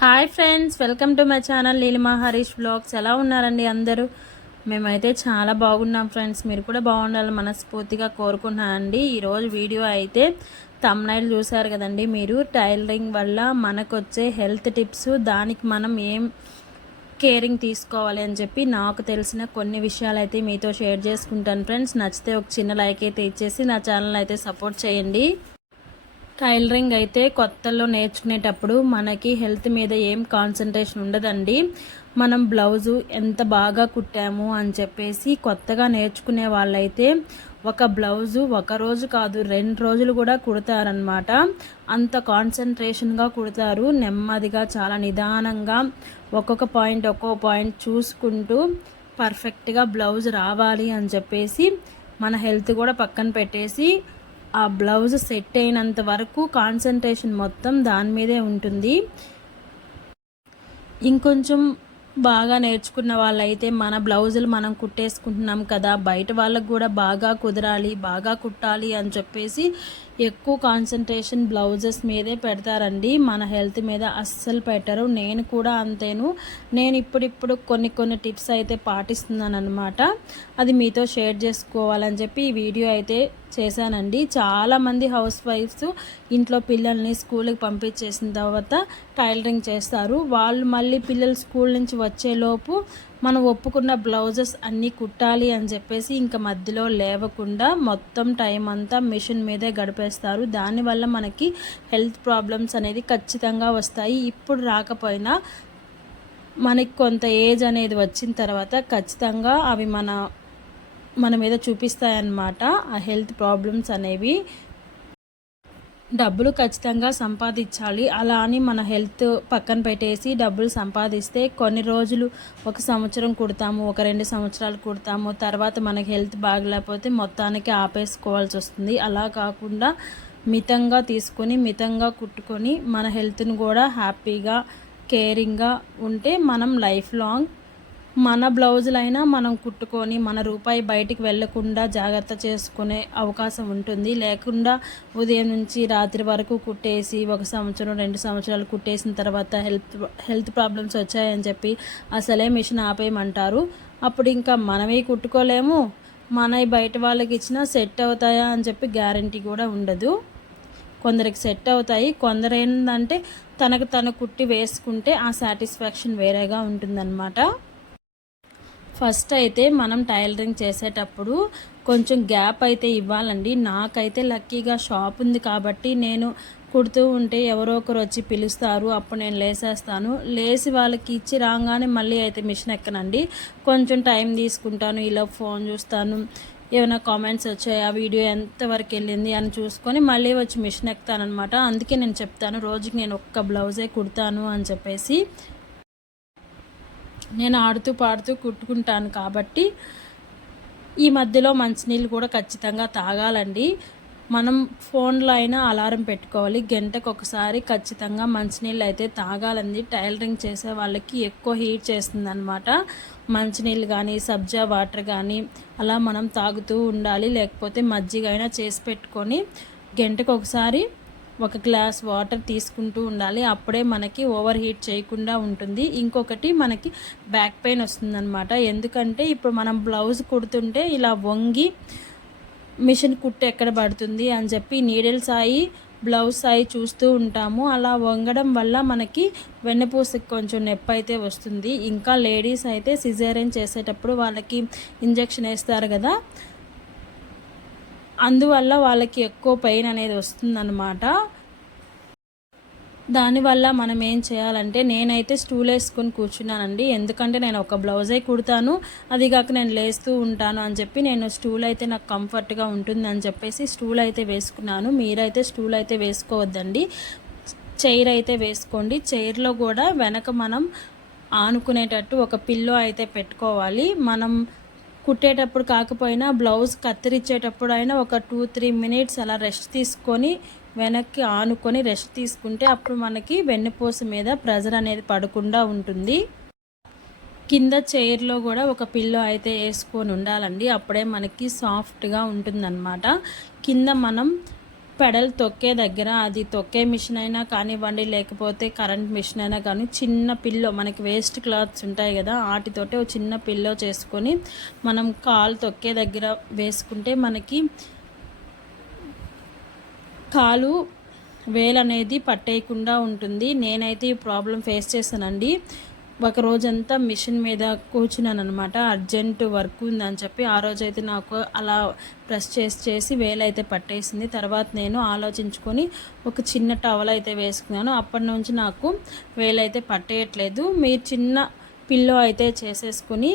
Hi friends, welcome to my channel Neelima Harish vlogs. ఎలా ఉన్నారండి అందరూ? మేమైతే చాలా బాగున్నాం ఫ్రెండ్స్. మీరు కూడా బాగుండాలని మనస్ఫూర్తిగా కోరుకున్నానండి. ఈరోజు వీడియో అయితే థంబ్నైల్ చూసారు కదండి మీరు. టైలరింగ్ వల్ల మనకు వచ్చే హెల్త్ టిప్స్, దానికి మనం ఏం కేరింగ్ తీసుకోవాలి అని చెప్పి నాకు తెలిసిన కొన్ని విషయాలు అయితే మీతో షేర్ చేసుకుంటాను ఫ్రెండ్స్. నచ్చితే ఒక చిన్న లైక్ అయితే ఇచ్చేసి నా ఛానల్ అయితే సపోర్ట్ చేయండి. టైలరింగ్ అయితే కొత్తలో నేర్చుకునేటప్పుడు మనకి హెల్త్ మీద ఏం కాన్సన్ట్రేషన్ ఉండదండి. మనం బ్లౌజు ఎంత బాగా కుట్టాము అని చెప్పేసి కొత్తగా నేర్చుకునే వాళ్ళైతే ఒక బ్లౌజు ఒక రోజు కాదు 2 రోజులు కూడా కుడతారనమాట. అంత కాన్సన్ట్రేషన్గా కుడతారు. నెమ్మదిగా చాలా నిదానంగా ఒక్కొక్క పాయింట్ చూసుకుంటూ పర్ఫెక్ట్గా బ్లౌజ్ రావాలి అని చెప్పేసి మన హెల్త్ కూడా పక్కన పెట్టేసి ఆ బ్లౌజ్ సెట్ అయినంత వరకు కాన్సన్ట్రేషన్ మొత్తం దాని మీదే ఉంటుంది. ఇంకొంచెం బాగా నేర్చుకున్న వాళ్ళైతే మన బ్లౌజులు మనం కుట్టేసుకుంటున్నాం కదా, బయట వాళ్ళకు కూడా బాగా కుదరాలి, బాగా కుట్టాలి అని చెప్పేసి ఎక్కువ కాన్సన్ట్రేషన్ బ్లౌజెస్ మీదే పెడతారండి. మన హెల్త్ మీద అస్సలు పెట్టరు. నేను కూడా అంతేను. నేను ఇప్పుడు కొన్ని టిప్స్ అయితే పాటిస్తున్నాను అనమాట. అది మీతో షేర్ చేసుకోవాలని చెప్పి ఈ వీడియో అయితే చేశానండి. చాలామంది హౌస్ వైఫ్స్ ఇంట్లో పిల్లల్ని స్కూల్కి పంపించేసిన తర్వాత టైలరింగ్ చేస్తారు. వాళ్ళు మళ్ళీ పిల్లలు స్కూల్ నుంచి వచ్చేలోపు మనం ఒప్పుకున్న బ్లౌజెస్ అన్నీ కుట్టాలి అని చెప్పేసి ఇంకా మధ్యలో లేవకుండా మొత్తం టైం అంతా మిషన్ మీదే గడిపేస్తారు. దానివల్ల మనకి హెల్త్ ప్రాబ్లమ్స్ అనేది ఖచ్చితంగా వస్తాయి. ఇప్పుడు రాకపోయినా మనకి కొంత ఏజ్ అనేది వచ్చిన తర్వాత ఖచ్చితంగా అవి మన మీద చూపిస్తాయన్నమాట. ఆ హెల్త్ ప్రాబ్లమ్స్ అనేవి. డబ్బులు ఖచ్చితంగా సంపాదించాలి. అలా అని మన హెల్త్ పక్కన పెట్టేసి డబ్బులు సంపాదిస్తే కొన్ని రోజులు, 1 సంవత్సరం కుడతాము, ఒక 2 సంవత్సరాలు కుడతాము, తర్వాత మనకి హెల్త్ బాగలేకపోతే మొత్తానికి ఆపేసుకోవాల్సి వస్తుంది. అలా కాకుండా మితంగా తీసుకొని మితంగా కుట్టుకొని మన హెల్త్ని కూడా హ్యాపీగా కేరింగ్గా ఉంటే మనం లైఫ్ లాంగ్ మన బ్లౌజులైనా మనం కుట్టుకొని మన రూపాయి బయటికి వెళ్లకుండా జాగ్రత్త చేసుకునే అవకాశం ఉంటుంది. లేకుండా ఉదయం నుంచి రాత్రి వరకు కుట్టేసి 1 సంవత్సరం 2 సంవత్సరాలు కుట్టేసిన తర్వాత హెల్త్ ప్రాబ్లమ్స్ వచ్చాయని చెప్పి అసలే మిషన్ ఆపేయమంటారు. అప్పుడు ఇంకా మనమే కుట్టుకోలేము. మనవి బయట వాళ్ళకి ఇచ్చినా సెట్ అవుతాయా అని చెప్పి గ్యారంటీ కూడా ఉండదు. కొందరికి సెట్ అవుతాయి, కొందరు ఏంటంటే తనకు తను కుట్టి వేసుకుంటే ఆ సాటిస్ఫాక్షన్ వేరేగా ఉంటుందన్నమాట. ఫస్ట్ అయితే మనం టైలరింగ్ చేసేటప్పుడు కొంచెం గ్యాప్ అయితే ఇవ్వాలండి. నాకైతే లక్కీగా షాప్ ఉంది కాబట్టి నేను కుడుతూ ఉంటే ఎవరో ఒకరు వచ్చి పిలుస్తారు. అప్పుడు నేను లేసేస్తాను. లేచి వాళ్ళకి ఇచ్చి రాగానే మళ్ళీ అయితే మిషన్ ఎక్కనండి. కొంచెం టైం తీసుకుంటాను. ఇలా ఫోన్ చూస్తాను, ఏమైనా కామెంట్స్ వచ్చాయి, ఆ వీడియో ఎంతవరకు వెళ్ళింది అని చూసుకొని మళ్ళీ వచ్చి మిషన్ ఎక్కుతానమాట. అందుకే నేను చెప్తాను రోజుకి నేను ఒక్క బ్లౌజే కుడతాను అని చెప్పేసి. నేను ఆడుతూ పాడుతూ కుట్టుకుంటాను కాబట్టి ఈ మధ్యలో మంచినీళ్ళు కూడా ఖచ్చితంగా తాగాలండి. మనం ఫోన్లో అయినా అలారం పెట్టుకోవాలి. గంటకు ఒకసారి ఖచ్చితంగా మంచినీళ్ళు అయితే తాగాలండి. టైలరింగ్ చేసే వాళ్ళకి ఎక్కువ హీట్ చేస్తుంది అనమాట. మంచినీళ్ళు కానీ సబ్జా వాటర్ కానీ అలా మనం తాగుతూ ఉండాలి. లేకపోతే మజ్జిగ అయినా చేసి పెట్టుకొని గంటకు ఒకసారి 1 గ్లాస్ వాటర్ తీసుకుంటూ ఉండాలి. అప్పుడే మనకి ఓవర్ హీట్ చేయకుండా ఉంటుంది. ఇంకొకటి మనకి బ్యాక్ పెయిన్ వస్తుందన్నమాట. ఎందుకంటే ఇప్పుడు మనం బ్లౌజ్ కుడుతుంటే ఇలా వంగి మిషన్ కుట్టు ఎక్కడ పడుతుంది అని చెప్పి నీడిల్ సాయి బ్లౌజ్ సాయి చూస్తూ ఉంటాము. అలా వంగడం వల్ల మనకి వెన్నపూసకి కొంచెం నొప్పి అయితే వస్తుంది. ఇంకా లేడీస్ అయితే సిజేరియన్ చేసేటప్పుడు వాళ్ళకి ఇంజెక్షన్ వేస్తారు కదా, అందువల్ల వాళ్ళకి ఎక్కువ పెయిన్ అనేది వస్తుందన్నమాట. దానివల్ల మనం ఏం చేయాలంటే, నేనైతే స్టూల్ వేసుకొని కూర్చున్నానండి. ఎందుకంటే నేను ఒక బ్లౌజే కుడతాను, అది కాక నేను లేస్తూ ఉంటాను అని చెప్పి నేను స్టూల్ అయితే నాకు కంఫర్ట్గా ఉంటుంది అని చెప్పేసి స్టూల్ అయితే వేసుకున్నాను. మీరైతే స్టూల్ అయితే వేసుకోవద్దండి, చైర్ అయితే వేసుకోండి. చైర్లో కూడా వెనక మనం ఆనుకునేటట్టు ఒక పిల్లో అయితే పెట్టుకోవాలి. మనం కుట్టేటప్పుడు కాకపోయినా బ్లౌజ్ కత్తిరించేటప్పుడు అయినా ఒక 2-3 మినిట్స్ అలా రెస్ట్ తీసుకొని వెనక్కి ఆనుకొని రెస్ట్ తీసుకుంటే అప్పుడు మనకి వెన్నుపూస మీద ప్రెజర్ అనేది పడకుండా ఉంటుంది. కింద చైర్లో కూడా ఒక పిల్లో అయితే వేసుకొని ఉండాలండి. అప్పుడే మనకి సాఫ్ట్గా ఉంటుందన్నమాట. కింద మనం పెడల్ తొక్కే దగ్గర, అది తొక్కే మిషన్ అయినా కానివ్వండి, లేకపోతే కరెంట్ మిషన్ అయినా కానీ, చిన్న పిల్లో, మనకి వేస్ట్ క్లాత్స్ ఉంటాయి కదా, వాటితోటి ఒక చిన్న పిల్లో చేసుకొని మనం కాలు తొక్కే దగ్గర వేసుకుంటే మనకి కాలు వేలు అనేది పట్టేయకుండా ఉంటుంది. నేనైతే ఈ ప్రాబ్లం ఫేస్ చేశానండి. ఒక రోజంతా మిషన్ మీద కూర్చున్నాను అనమాట. అర్జెంట్ వర్క్ ఉందని చెప్పి ఆ రోజైతే నాకు అలా ప్రెస్ చేసి వేలైతే పట్టేసింది. తర్వాత నేను ఆలోచించుకొని ఒక చిన్న టవల్ అయితే వేసుకున్నాను. అప్పటి నుంచి నాకు వేలైతే పట్టేయట్లేదు. మీరు చిన్న పిల్లో అయితే చేసేసుకొని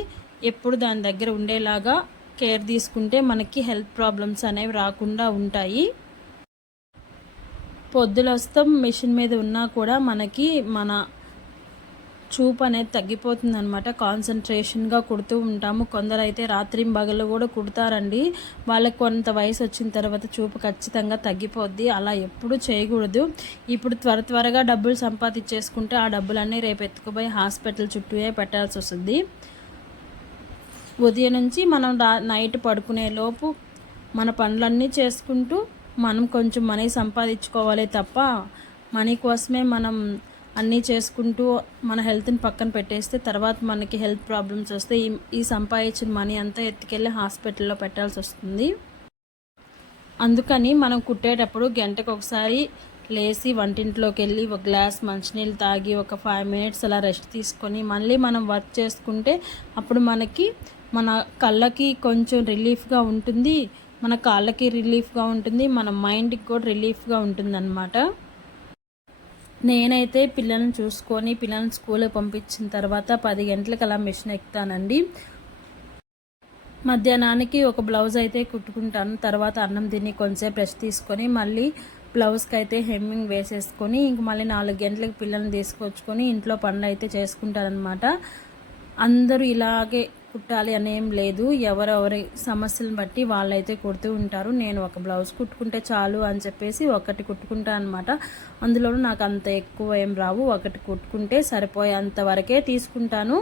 ఎప్పుడు దాని దగ్గర ఉండేలాగా కేర్ తీసుకుంటే మనకి హెల్త్ ప్రాబ్లమ్స్ అనేవి రాకుండా ఉంటాయి. పొద్దులొస్తాం మిషన్ మీద ఉన్నా కూడా మనకి మన చూపు అనేది తగ్గిపోతుంది అనమాట. కాన్సన్ట్రేషన్గా కుడుతూ ఉంటాము. కొందరైతే రాత్రింబగళ్ళు కూడా కుడతారండి. వాళ్ళకి కొంత వయసు వచ్చిన తర్వాత చూపు ఖచ్చితంగా తగ్గిపోద్ది. అలా ఎప్పుడు చేయకూడదు. ఇప్పుడు త్వరగా డబ్బులు సంపాదించేసుకుంటే ఆ డబ్బులన్నీ రేపు ఎత్తుకుపోయి హాస్పిటల్ చుట్టూ పెట్టాల్సి వస్తుంది. ఉదయం నుంచి మనం నైట్ పడుకునే లోపు మన పనులన్నీ చేసుకుంటూ మనం కొంచెం మనీ సంపాదించుకోవాలి తప్ప, మనీ కోసమే మనం అన్నీ చేసుకుంటూ మన హెల్త్ని పక్కన పెట్టేస్తే తర్వాత మనకి హెల్త్ ప్రాబ్లమ్స్ వస్తే ఈ సంపాదించిన మనీ అంతా ఎత్తుకెళ్ళి హాస్పిటల్లో పెట్టాల్సి వస్తుంది. అందుకని మనం కుట్టేటప్పుడు గంటకు ఒకసారి లేచి వంటింట్లోకి వెళ్ళి ఒక గ్లాస్ మంచినీళ్ళు తాగి ఒక 5 మినిట్స్ అలా రెస్ట్ తీసుకొని మళ్ళీ మనం వర్క్ చేసుకుంటే అప్పుడు మనకి మన కళ్ళకి కొంచెం రిలీఫ్గా ఉంటుంది, మన కాళ్ళకి రిలీఫ్గా ఉంటుంది, మన మైండ్కి కూడా రిలీఫ్గా ఉంటుంది అన్నమాట. నేనైతే పిల్లల్ని చూసుకొని పిల్లల్ని స్కూల్కి పంపించిన తర్వాత 10 గంటలకు అలా మిషన్ ఎక్కుతానండి. మధ్యాహ్నానికి ఒక బ్లౌజ్ అయితే కుట్టుకుంటాను. తర్వాత అన్నం తిని కొంచెంసేపు రెస్ట్ తీసుకొని మళ్ళీ బ్లౌజ్కి అయితే హెమ్మింగ్ వేసేసుకొని ఇంక మళ్ళీ 4 గంటలకు పిల్లల్ని తీసుకొచ్చుకొని ఇంట్లో పనులు అయితే చేసుకుంటారనమాట. అందరూ ఇలాగే కుట్టాలి అనేం లేదు. ఎవరెవరి సమస్యలను బట్టి వాళ్ళైతే కుడుతూ ఉంటారు. నేను ఒక బ్లౌజ్ కుట్టుకుంటే చాలు అని చెప్పేసి ఒకటి కుట్టుకుంటాను అనమాట. అందులోనూ నాకు అంత ఎక్కువ ఏం రావు. ఒకటి కుట్టుకుంటే సరిపోయేంత వరకే తీసుకుంటాను.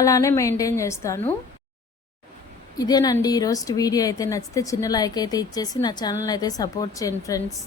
అలానే మెయింటైన్ చేస్తాను. ఇదేనండి ఈరోజు వీడియో అయితే. నచ్చితే చిన్న లైక్ అయితే ఇచ్చేసి నా ఛానల్ అయితే సపోర్ట్ చేయండి ఫ్రెండ్స్.